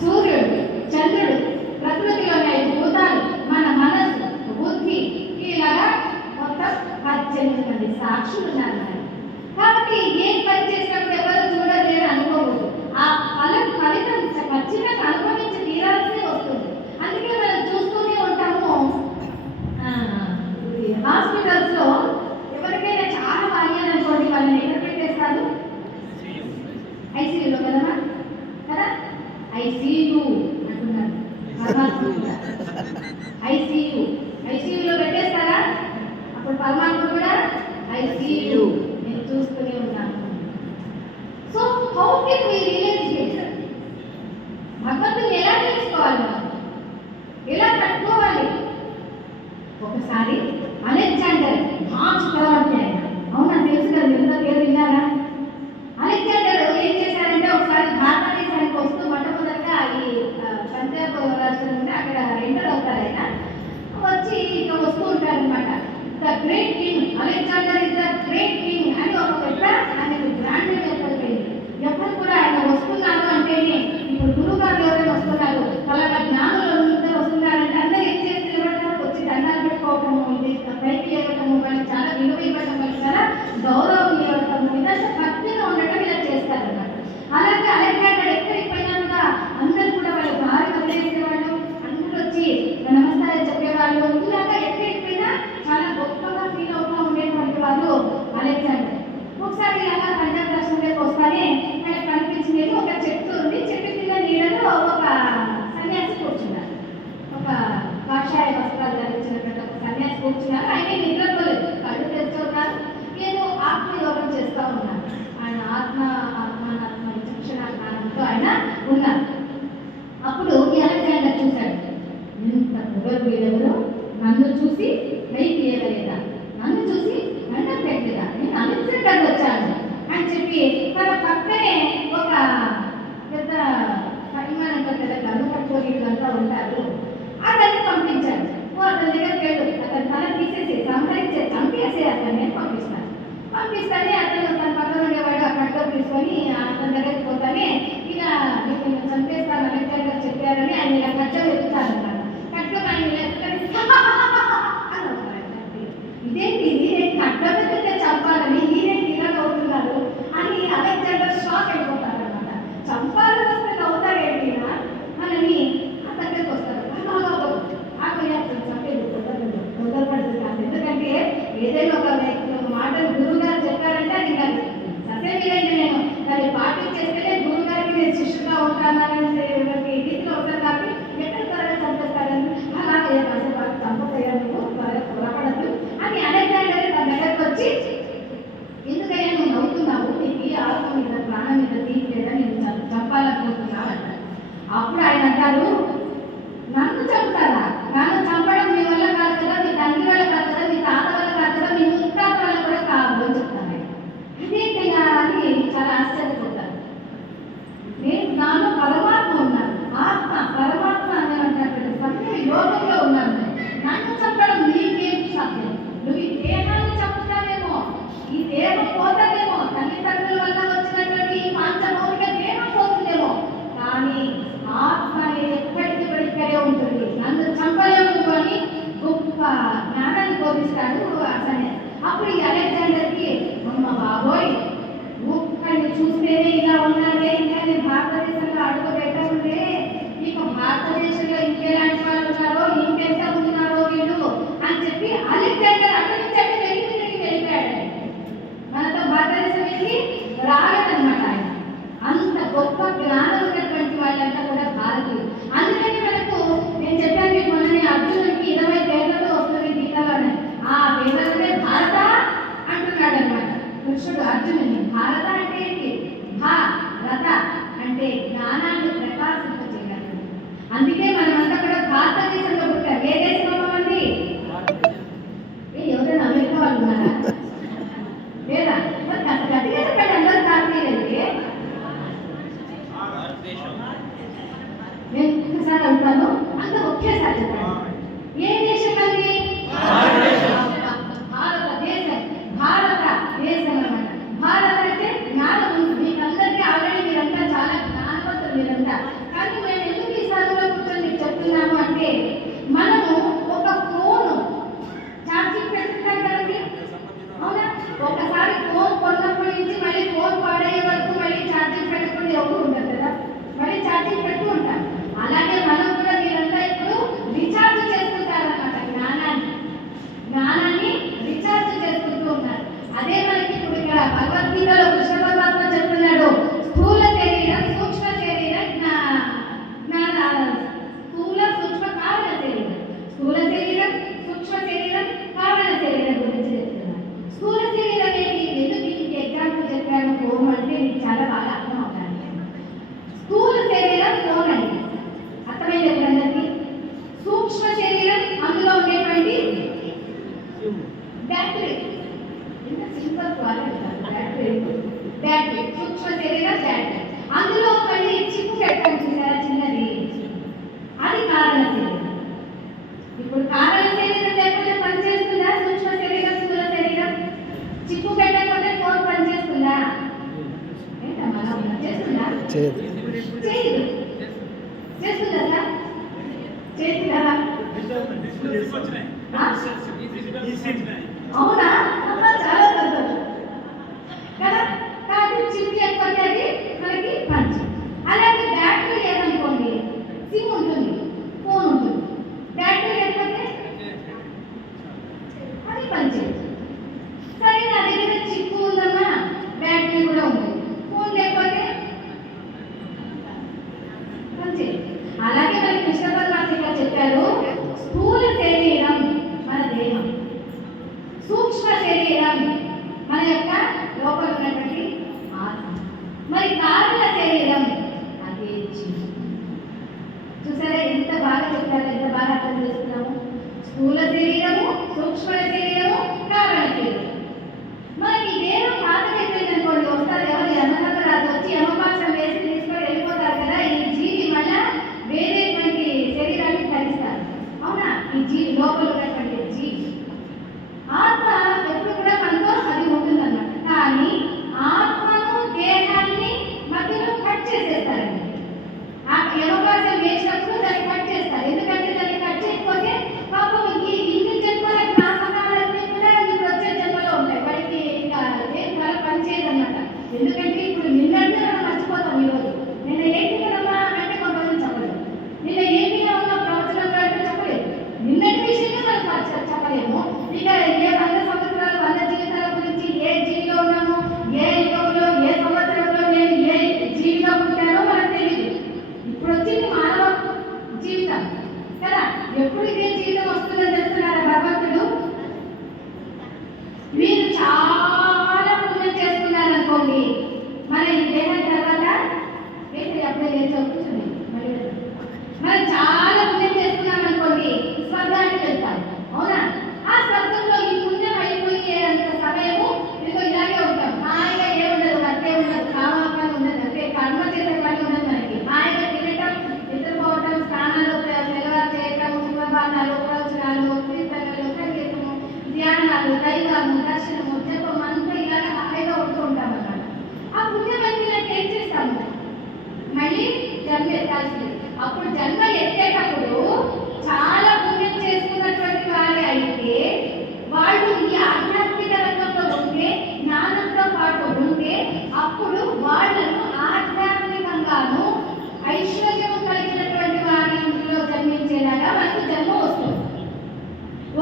సూర్యుడు, చంద్రుడు, ప్రకృతిలోని 5 భూతాలు, మన మనసు, బుద్ధి, ఇలాగా మొత్తం 18 మంది సాక్షులు ఉన్నారు. కాబట్టి ఏం పని చేసినప్పుడు ఎవరు చూడలేరు అనుకోకూడదు. ఆ ఫలితం ఖచ్చితంగా అనుభవించి తీరాల్సి వస్తుంది. అందుకే మనం చూస్తూనే ఉంటాము, హాస్పిటల్స్ లో ఎవరికైనా చాలా బాగా అనుకోండి, వాళ్ళని ఎక్కడ పెట్టేస్తారు? ఐసీయూలో కదా కదా, ఐసీయూ అంటున్నారు. ఐసీయూలో పెట్టేస్తారా? అప్పుడు పరమాత్మ కూడా ఐసీయూ నేను చూస్తూనే ఉన్నాను. So how can we realize himself? భగవంతుని ఎలా తెలుసుకోవాలి, ఎలా పట్టుకోవాలి? ఒకసారి అలెగ్జాండర్ చక్రవర్తి ఆయన, అవునా? తెలుసు కదా, ఎంత పేరు విన్నారా? అలెగ్జాండర్ ఏం చేశారంటే, ఒకసారి భారతదేశానికి వస్తూ మొట్టమొదటిగా ఈ పంజాబ్ రాష్ట్రం ఉంటే అక్కడ ఎంటర్ అవుతారు. ఆయన వచ్చి ఇక వస్తూ ఉంటారు అనమాట. The great king Alexander is the great king అని ఒక పెద్ద ఆయనకు బ్రాండ్ ఏర్పడిపోయింది. ఎప్పుడు కూడా ఆయన వస్తున్నారు అంటేనే, ఇప్పుడు గురువు గారు ఎవరైనా వస్తున్నారు, అలాగా జ్ఞానులు వస్తున్నారంటే అందరూ ఏం చేసి నిలబడతారు? వచ్చి దండాలు పెట్టుకోవటము, ఇది పైకి లేవటము, వాళ్ళకి చాలా విలువ ఇవ్వటం, వాళ్ళకి చాలా గౌరవం ఇవ్వటము, ఇదంతా భక్తిగా ఉండటం ఇలా చేస్తారన్నమాట. అలాగే అలెగ్జాండర్ ఎక్కడికి పోయినా కూడా అందరూ కూడా వాళ్ళ భార్య వదిలేసేవాళ్ళు, అందరూ వచ్చి నమస్కారం చెప్పేవాళ్ళు. ఇలాగా ఎక్కడికి పోయినా చాలా గొప్పగా ఫీల్ అవుతూ ఉండేటువంటి వాళ్ళు అలెగ్జాండర్. ఒకసారి అలా పంజాబ్ రాష్ట్రంలోకి వస్తానే ఆయనకు కనిపించింది, ఒక చెట్టు ఉంది, చెట్టు కింద నీడలో ఒక సన్యాసి కూర్చున్నారు. ఒక కాషాయ వస్త్రాలు ధరించినటువంటి ఒక సన్యాసి కూర్చున్నారు. ఆయన నిద్రపోలేదు, కళ్ళు తెరిచి ఉన్నారు, ఏదో ఆత్మయోగం చేస్తూ ఉన్నారు. ఆయన ఆత్మానాత్మ విచక్షణ జ్ఞానంతో ఆయన ఉన్నారు. అప్పుడు ఈ అలెగ్జాండర్ చూశాడు, ఎంత పొగరు వీడెవరో, నన్ను చూసి పైకి ఏదలేదా, నన్ను చూసి దండం పెట్టలేదా, నేను అలెగ్జాండర్ వచ్చాను అని చెప్పి తన పక్కనే ఒక పెద్ద పరిమాణంతో పెద్ద గన్ను పట్టుకోగలంతా ఉంటారు, అతన్ని పంపించాడు. అతని దగ్గరికి వెళ్ళు, అతని తల తీసేసి సంహరించే చంపేసే అతన్ని పంపిస్తాను. పంపిస్తానే అతను తన పక్కన ఉండేవాడు ఆ కట్టో తీసుకొని అతని దగ్గరికి పోతానే, ఇక నేను చంపేస్తాను అలెగ్జాండర్ చెప్పారని ఆయన ఇలా కట్టం ఎత్తుతారు అన్నమాట. కట్టం ఆయన ఇదేంటి, నేను కట్టం ఎత్తితే చంపాలని ఈయన ఇలా అవుతున్నారు అని అలెగ్జాండర్ షాక్ అయిపోతారు అన్నమాట. చంపాలని వస్తే అవుతాడేంటి మనని ఆ దగ్గరికి వస్తారు. తొందరపడుతుంది కాదు, ఎందుకంటే ఏదైనా ఒక మాటలు గురువు గారు చెప్పారంటే అది కాదు సత్యం మీదండి, నేను దాన్ని పాటించేస్తేనే గురువు గారికి నేను శిష్యుగా ఉంటానని రీతిలో ఉంటాను. కాబట్టి ఎక్కడ త్వరగా చంపేస్తారని అలాగే కాదు, వాళ్ళు చంపతయ్యా, నువ్వు త్వరగా పొరపడద్దు అని అలెగ్జాండర్ తన దగ్గరకు వచ్చి, ఎందుకయ్యా నువ్వు నవ్వుతున్నావు, నీకు ఈ ఆత్మ మీద ప్రాణం మీద తీయలేదా, నేను చంపాలనుకుంటున్నావు అంటారు. అప్పుడు ఆయన అంటారు, నన్ను చంపుతారా? నన్ను చంపడం మీ వల్ల కాదు కదా, మీ తండ్రి వల్ల కాదు కదా, మీ తాత వల్ల కాదు కదా, మీ ముత్తాత వల్ల కూడా కాదు అని చెప్తాను. అదేంటయ్యా అని చాలా ఆశ్చర్యపోతారు. నేను నాలో పరమాత్మ ఉన్నాను, ఆత్మ పరమాత్మ అని అంటారు, సత్య యోగంలో ఉన్నాను. నన్ను చంపడం నీకేం సాధ్యం? నువ్వు ఈ దేహాన్ని చంపుతావేమో, ఈ దేహం పోతాదేమో, తల్లిదండ్రుల వల్ల వచ్చినటువంటి ఈ పాంచభౌతిక దేహం పోతుందేమో, కానీ ఆత్మ అనేది ఎక్కడికి ఇక్కడే ఉంటుంది, నన్ను చంపలేము అని గొప్ప జ్ఞానాన్ని బోధిస్తాడు అసలు. అప్పుడు ఈ అలెగ్జాండర్కి, అమ్మ బాబోయ్, ఒక్కడిని చూస్తేనే ఇలా ఉన్నాడే, ఇంకా నేను భారతదేశంలో అడుగు పెట్టకుంటే ఇక భారతదేశంలో ఇంకెలాంటి వాళ్ళు ఉన్నారో, ఇంకెంత ఉన్నారో వీళ్ళు అని చెప్పి అలెగ్జాండర్ అక్కడి నుంచి అంటే వెళ్ళిపోయాడు. మనతో భారతదేశం వెళ్ళి రాలేదన్నమాట. ఆయన అంత గొప్ప జ్ఞానం ఉన్నటువంటి వాళ్ళంతా కూడా భారతీయులు. అందుకని మనకు నేను చెప్పాను మీకు మొన్న, అర్జునుడికి 20 పేర్లతో వస్తుంది గీతలోనే, ఆ పేర్లనే భారత అంటున్నాడు అనమాట కృష్ణుడు అర్జునుడిని. భారత అంటే ఏంటి? భారత అంటే జ్ఞానాన్ని ప్రకాశింపచేయాలి. అందుకే మనమంతా కూడా భారతదేశంలో పుట్టారు. ఏ దేశంలో అండి? ఎవరైనా అమెరికా వాళ్ళు ఉన్నారా? లేదా? మరి కాస్త గట్టిగా చెప్పండి, అందరూ భారతీయులైతే. నేను ఒక్కసారి అంటాను, అంత ఒకేసారి చెప్పండి. ఏ దేశం అండి? భారతదేశం. భారతదేశం అన్నమాట. భారత అంటే జ్ఞానం. మీకందరికీ ఆల్రెడీ మీరంతా చాలా జ్ఞానవంతులు మీరంతా. కానీ మేము అవునా? అమ్మా, చాలా సంతోషం కదా. కాబట్టి చిప్ లేకపోతే అది మనకి పంచ్. అలాగే బ్యాటరీ లేదనుకోండి, సిమ్ ఉంటుంది, ఫోన్ ఉంటుంది. బ్యాటరీ లేకపోతే అది పంచ్. సరే, నా దగ్గర చిప్ ఉందమ్మా, బ్యాటరీ కూడా ఉంది, ఫోన్ లేకపోతే పంచ్. అలాగే మనకి కృష్ణ పరమాత్మ చెప్పారు, స్థూల శరీరం మన దేహం, సూక్ష్మ శరీరం మన యొక్క లోపల ఉన్నటువంటి ఆత్మ, మరి కారణ శరీరం అదే జీవం. చూసారా ఎంత బాగా చెప్పారు, ఎంత బాగా అర్థం చేస్తున్నాము. స్థూల శరీరము, సూక్ష్మ శరీరము, కారణ శరీరం. మనకి దేహం పాతకైపోయింది అనుకోండి, వస్తారు ఎవరు యమధర్మ రాజు వచ్చి యమపాశం వేసి తీసుకొని వెళ్ళిపోతారు కదా. ఈ జీవి మళ్ళా వేరేటువంటి శరీరాన్ని ధరిస్తారు. అవునా? ఈ జీవి లోపల ఉన్నటువంటి జీవి ఆత్మ ఎప్పుడు కూడా మనతో అది ఉంటుందన్నమాట. కానీ ఆత్మను దేహాన్ని మధ్యలో కట్ చేసేస్తారండి. ఆ యమపాశం వేసినప్పుడు దాన్ని కట్ చేస్తారు. ఎందుకంటే దాన్ని కట్ చేయకపోతే పాపం ఇన్ని జన్మలకు నా సమానాలన్నీ కూడా ఇప్పుడు వచ్చే జన్మలో ఉంటాయి. వాడికి ఇంకా ఏం వాళ్ళ పని చేయదన్నమాట. ఎందుకంటే ఇప్పుడు నిన్నట్టు మనం మర్చిపోతాం. ఈరోజు నిన్న ఏంటి కదమ్మా అంటే కొంతమంది చెప్పలేదు. నిన్న ఏమిగా ఉన్న ప్రవచనం అంటే చెప్పలేదు. నిన్నటి విషయమే మనం చెప్పలేము. ఇక ఏ 100 సంవత్సరాలు 100 జీవితాల గురించి, ఏ జీవిలో ఉన్నాము, ఏ యుగంలో, ఏ సంవత్సరంలో నేను ఏ జీవిలో పుట్టానో మనకు తెలియదు. ఇప్పుడు వచ్చింది మానవ జీవితం కదా. ఎప్పుడు ఇదే జీవితం వస్తుందని చెప్తున్నారా భగవంతుడు? మీరు చాలా పుణ్యం చేసుకున్నారనుకోండి, మన ఈ దేహం తర్వాత ఏంటి అప్పుడే నేను చెప్తుంది మళ్ళీ మనం చాలా పుణ్యం చేసుకున్నాం అనుకోండి, స్వర్గానికి వెళ్తాం. అవునా? ఆ స్వర్గంలో ఈ పుణ్యం అయిపోయేంత సమయము ఇదిగో ఇలాగే ఉంటాం. హాయిగా ఏముండదు, వర్తే ఉండదు, కామాపని ఉండదు, అంటే కర్మ చేసే పని ఉండదు మనకి. హాయిగా తినటం, నిద్రపోవటం, స్నానాలు తెల్లవారు చేయటం, శుభభానాలు, ప్రవచనాలు, కీర్తనలు, సంగీతము, ధ్యానాలు, దైవము, దర్శనము, జపం అంతా ఇలాగ హాయిగా ఉంటూ ఉంటాం అన్నమాట. ఆ పుణ్యం అన్ని ఏం చేస్తాము? మళ్ళీ జన్మ ఎత్తాల్సింది. అప్పుడు జన్మ ఎత్తేటప్పుడు చాలా పుణ్యం చేసుకున్నటువంటి వారు అయితే వాళ్ళు ఈ ఆధ్యాత్మిక రంగంలో ఉంటే, జ్ఞానంతో పాటు ఉంటే, అప్పుడు వాళ్ళను ఆధ్యాత్మికంగాను ఐశ్వర్యం కలిగినటువంటి వారిలో జన్మించేలాగా మనకు జన్మ వస్తుంది.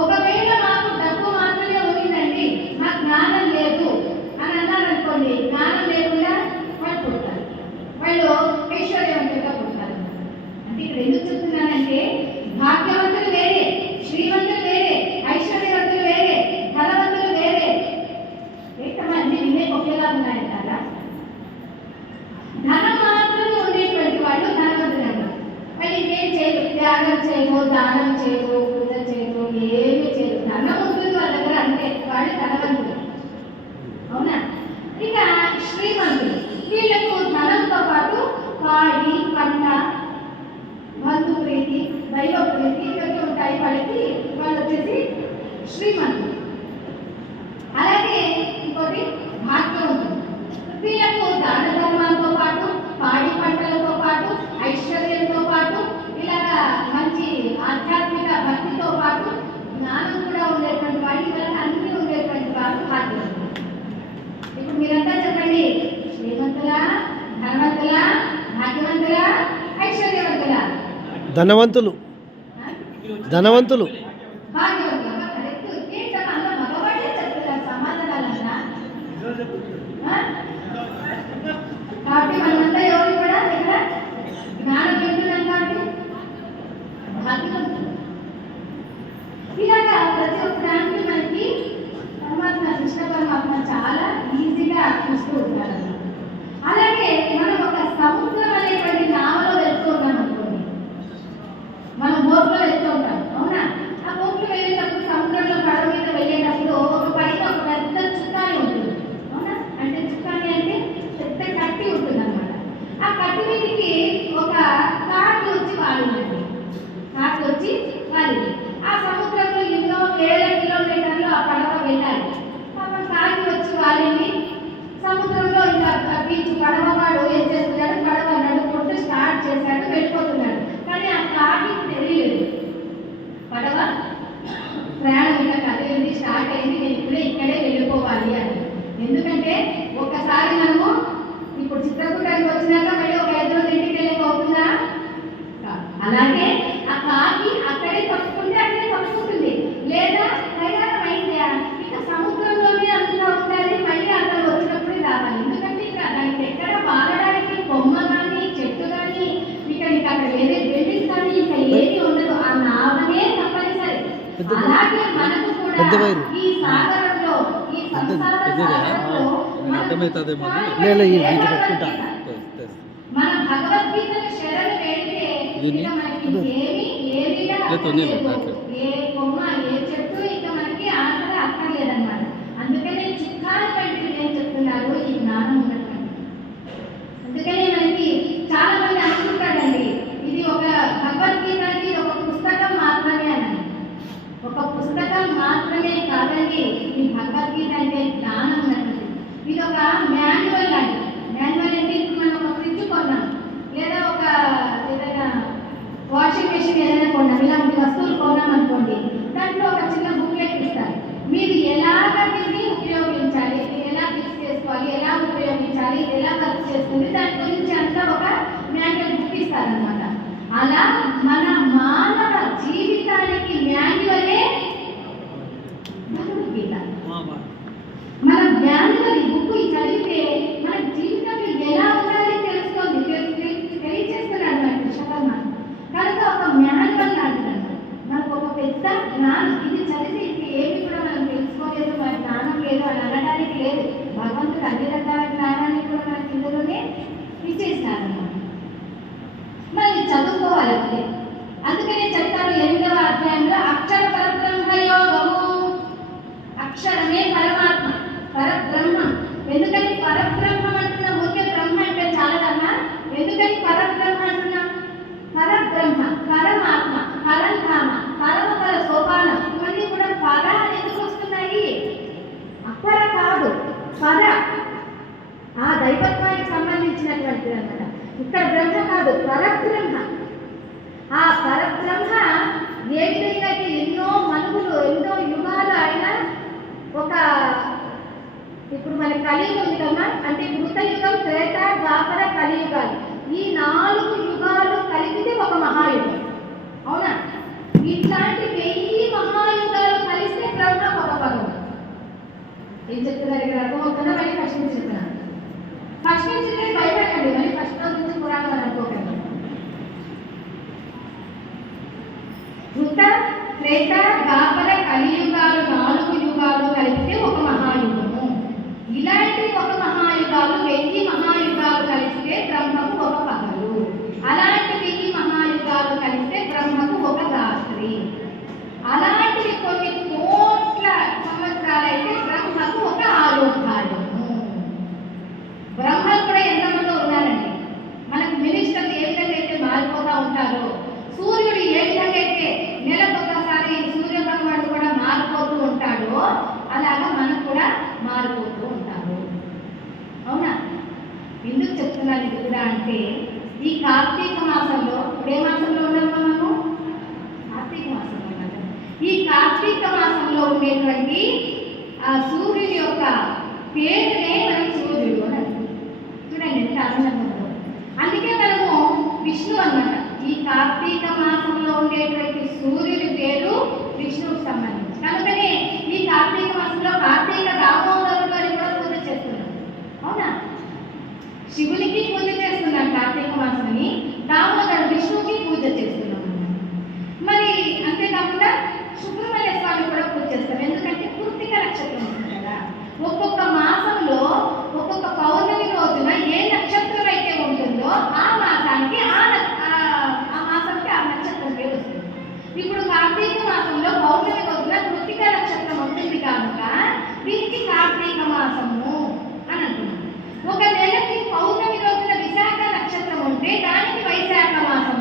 ఒకవేళ మాకు డబ్బు మాత్రమే ఉండిందండి, నాకు జ్ఞానం లేదు అని అన్నారనుకోండి, జ్ఞానం లేకుండా వాళ్ళు పుడతారు, వాళ్ళు ఐశ్వర్యవంతులుగా పుడతారు. అంటే ఇక్కడ ఎందుకు చెప్తున్నానంటే, భాగ్యవంతులు వేరే, శ్రీమంతులు వేరే, ఐశ్వర్యవంతులు వేరే, ధనవంతులు వేరే. ఏంటమ్మా అన్ని వినే ఒకేలా ఉన్నాయంటారా? ధనం మాత్రమే ఉండేటువంటి వాళ్ళు ధనవంతులు అన్నారు. వాళ్ళు ఇదేం చేయరు, త్యాగం చేయరు, దానం చేయరు, పూజ చేయరు, ఏమీ చేయరు. ధనం ఉంటుంది వాళ్ళ దగ్గర, అంతే, వాళ్ళు ధనవంతులు. అవునా? ఇక శ్రీమంతులు, వీళ్ళకు ధనంతో పాటు పాడి పంట, బంధు ప్రీతి, దైవ ప్రీతి ఇవన్నీ ఉంటాయి వాళ్ళకి. వాళ్ళు వచ్చేసి శ్రీమంతులు. అలాగే ఇంకోటి భాగ్యవంతులు, వీళ్ళకు దాన ధర్మాలతో పాటు, పాడి పంటలతో పాటు, ఐశ్వర్యంతో పాటు, ఇలాగా మంచి ఆధ్యాత్మిక భక్తితో పాటు జ్ఞానం కూడా ఉండేటువంటి వాళ్ళు, ఇవన్నీ అన్ని ఉండేటువంటి వాళ్ళు భాగ్యవంతులు. ఇప్పుడు మీరంతా చెప్పండి, శ్రీమంతులా, ధనవంతులా, భాగ్యవంతులా, ఐశ్వర్యవంతులా? ధనవంతులు. ధనవంతులు. భాగ్యవంతులు. కరెక్ట్. ఏంటమ్మా అన్న మగవాడే చెప్తున్నారు సమాధానాలన్నా. కాబట్టి మనమంతా ఎవరు కూడా ఇక్కడ జ్ఞానం వింటున్నాం కాబట్టి భాగ్యవంతులు. ఇలాగా ప్రతి ఒక్క దానికి మనకి పరమాత్మ, కృష్ణ పరమాత్మ చాలా ఈజీగా చూస్తూ ఉంటారు. అలాగే మనం ఒక సముద్రం అనేటువంటి నావలో వెళ్తూ ఉన్నాం అనుకోండి, మనం బోట్లో వెళ్తూ ఉంటాం. అవునా? ఆ బోట్లో వెళ్ళేటప్పుడు, సముద్రంలో పడవ మీద వెళ్ళేటప్పుడు ఒక పైన ఒక పెద్ద చుక్కాని ఉంటుంది. అవునా? అంటే చుక్కాని అంటే పెద్ద కట్టి ఉంటుంది అన్నమాట. ఆ కట్టి మీదకి ఒక కాకి వచ్చి వాలిందండి. కాకి వచ్చి వాలింది. ఆ సముద్రంలో ఎన్నో వేల కిలోమీటర్లు ఆ పడవ వెళ్ళాలి. పాపం కాకి వచ్చి వాలింది. సముద్రంలో ఇంకా బీచ్ పడవవాడు ఏం చేస్తున్నాడు, పడవ నడుపుకుంటూ స్టార్ట్ చేశాడు, వెళ్ళిపోతున్నాడు. కానీ ఆ కాకి తెలియలేదు పడవ ప్రయాణం ఇంకా కదిలింది, స్టార్ట్ అయింది, నేను ఇప్పుడే ఇక్కడే వెళ్ళిపోవాలి అని. ఎందుకంటే ఒక్కసారి మనము ఇప్పుడు చిత్రకూటానికి వచ్చినాక మళ్ళీ ఒక 5 రోజులు ఇంటికి వెళ్ళిపోతుందా? అలాగే ఆ కాకి అక్కడే తప్పుకుంటే అక్కడే తప్పుకుంటుంది, లేదా ప్రయాణం అయితే ఇక సముద్రంలోనే అంతా ఉండాలి, మళ్ళీ అక్కడ వచ్చినప్పుడే రావాలి. ఎందుకంటే ఇక దానికి ఎక్కడ వాడడానికి కొమ్మ కానీ చెట్టు కానీ ఇక నీకు అక్కడ వేరే బిల్డింగ్ కానీ ఇంకా ఏది ఉండదు, ఆ నావనే తప్పనిసరి. అలాగే మనకు కూడా ఈ సాగరంలో ఈ సంసార సాగరంలో మన భగవద్గీతను శరణు వేడితే ఇక మనకి ఏ కొమ్మ ఏ చెట్టు ఇక మనకి ఆసరా అక్కర్లేదన్నమాట. అందుకనే చుక్కాలు వంటివి ఏం చెప్తున్నారు ఈ జ్ఞానం ఉన్నటువంటి. అందుకనే మనకి చాలా మంది అనుకుంటాడండి ఇది ఒక భగవద్గీత అంటే ఒక పుస్తకం మాత్రమే అని. ఒక పుస్తకం మాత్రమే కాదండి, ఈ భగవద్గీత అంటే జ్ఞానం ఉన్నటువంటి. ఇది ఒక మాన్యువల్ లాంటి. మాన్యువల్ అంటే ఇప్పుడు మనం ఒక ఫ్రిడ్జ్ కొన్నాం, లేదా ఒక ఏదైనా వాషింగ్ మెషిన్ ఏదైనా కొన్నాం, ఇలాంటి వస్తువులు కొన్నాం అనుకోండి, దాంట్లో ఒక చిన్న బుక్లెట్ ఇస్తారు. మీరు ఎలాగ దీన్ని ఉపయోగించాలి, ఎలా ఫిక్స్ చేసుకోవాలి, ఎలా ఉపయోగించాలి, ఎలా వర్క్ చేస్తుంది, దాని గురించి అంతా ఒక మాన్యువల్ బుక్ ఇస్తారనమాట. అలా మన మానవ జీవితానికి మాన్యువలే భగవద్గీత. మన మాన్యువల్ బుక్ చదివితే మన జీవితంలో ఎలా ఉండాలి తెలుస్తుంది, తెలియజేస్తున్నాడు మన కృష్ణ పరమాత్మ. కనుక ఒక మాన్యువల్ లాంటిదన్నమాట. మనకు ఒక పెద్ద జ్ఞానం ఇది చదివితే ఇది ఏమి కూడా మనం తెలుసుకోలేదు, మన జ్ఞానం లేదు అని అనడానికి లేదు. భగవంతుడు అన్ని రకాల జ్ఞానాన్ని కూడా మనకి ఇందులోనే ఇచ్చేస్తారన్నమాట. మరి చదువుకోవాలి అంతే. అందుకనే చెప్తారు 8వ అధ్యాయంలో అక్షర పరబ్రహ్మ యోగము. అక్షరమే పరమాత్మ, పరబ్రహ్మం. ఎందుకని పరబ్రహ్మం అంటున్నా? ఊరికే బ్రహ్మ అంటే చాలదన్నా. ఎందుకని పరబ్రహ్మ అంటున్నా? పరబ్రహ్మ, పరమాత్మ, పరంధామ, పరమపర సోపానం, ఇవన్నీ కూడా పర అని ఎందుకు వస్తున్నాయి? అపర కాదు, పర. ఆ దైవత్వానికి సంబంధించినటువంటిది అన్నమాట. ఇక్కడ బ్రహ్మ కాదు, పరబ్రహ్మ. ఆ పరబ్రహ్మ ఏ విధంగా ఎన్నో మనుగులు ఎన్నో యుగాలు ఆయన ఒక ఇప్పుడు మన కలియుగం ఉంది కదా, అంటే కృతయుగం, త్రేత, ద్వాపర, కలియుగాలు, ఈ 4 యుగాలు కలిపితే ఒక మహాయుగం. అవునా? ఇట్లాంటి 1000 మహాయుగాలు కలిస్తే బ్రహ్మ ఒక భగవం. ఏం చెప్తున్నారు ఇక్కడ? అర్థమవుతుందా? మళ్ళీ ఫస్ట్ నుంచి చెప్తున్నాను. ఫస్ట్ నుంచి భయపడకండి, మళ్ళీ ఫస్ట్ రోజు నుంచి పురాణాలు అనుకోకండి. కృత, త్రేత, ద్వాపర, కలియుగాలు 4 యుగాలు కలిపితే ఒక మహాయుగము. ఇలాంటి ఒక మహాయుగాలు 1000 మహాయుగాలు కలిస్తే బ్రహ్మకు ఒక పగలు. అలాంటి 1000 మహాయుగాలు కలిస్తే బ్రహ్మకు ఒక రాత్రి. అలాంటివి కొన్ని కోట్ల సంవత్సరాలు అయితే బ్రహ్మకు ఒక ఆలోకాయము. బ్రహ్మలు కూడా ఎంతమంది ఉన్నారండి. మనకు మినిస్టర్లు ఏ విధంగా అయితే మారిపోతూ ఉంటారో, సూర్యుడు ఏ విధంగా అయితే నెలకొకసారి సూర్య భగవానుడు కూడా మారిపోతూ ఉంటాడో, అలాగా మనకు కూడా మారిపోతూ ఉంటారు. అవునా? ఎందుకు చెప్తున్నాను ఇది కూడా అంటే, ఈ కార్తీక మాసంలో, ఇప్పుడు ఏ మాసంలో ఉన్నాము మనము? కార్తీక మాసంలో ఉన్నాము. ఈ కార్తీక మాసంలో ఉండేటువంటి ఆ సూర్యుని యొక్క పేరునే మనం సూర్యుడు అని అంటాం. చూడండి ఎంత ఆనందంగా ఉందో. అందుకే మనము విష్ణు అన్నమాట. ఈ కార్తీక మాసంలో ఉండేటువంటి సూర్యుని పేరు విష్ణువుకు సంబంధించి. కనుకనే ఈ కార్తీక మాసంలో కార్తీక దామోదరుడు అని కూడా పూజ చేస్తున్నాం. అవునా? శివునికి పూజ చేస్తున్నాం కార్తీక మాసాన్ని, దామోదరుడు విష్ణువుకి పూజ చేస్తున్నాం. మరి అంతేకాకుండా సుబ్రహ్మణ్య స్వామి కూడా పూజ చేస్తాం. ఎందుకంటే కృత్తిక నక్షత్రం ఉంటుంది కదా. ఒక్కొక్క మాసంలో ఒక్కొక్క పౌర్ణమి రోజున ఏ నక్షత్రం అయితే ఉంటుందో ఆ మాసానికి ఆ మాసానికి ఆ నక్షత్రం పేరు వస్తుంది. ఇప్పుడు కార్తీక మాసంలో పౌర్ణమి రోజున కృత్తిక నక్షత్రం ఉంటుంది కనుక దీనికి కార్తీక మాసము అని అంటున్నాం. ఒక నెలకి పౌర్ణమి రోజున విశాఖ నక్షత్రం ఉంటే దానికి వైశాఖ మాసం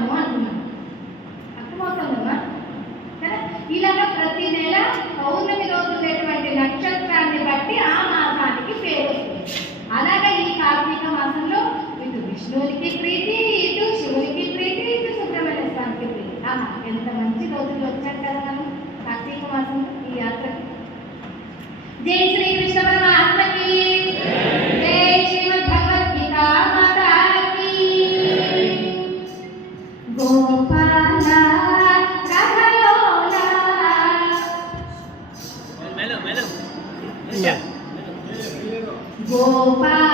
జై శ్రీ కృష్ణ పరమాత్మకి జై శ్రీమద్ భగవద్గీత మాతాకి గోపాల రథలోలా గోపాల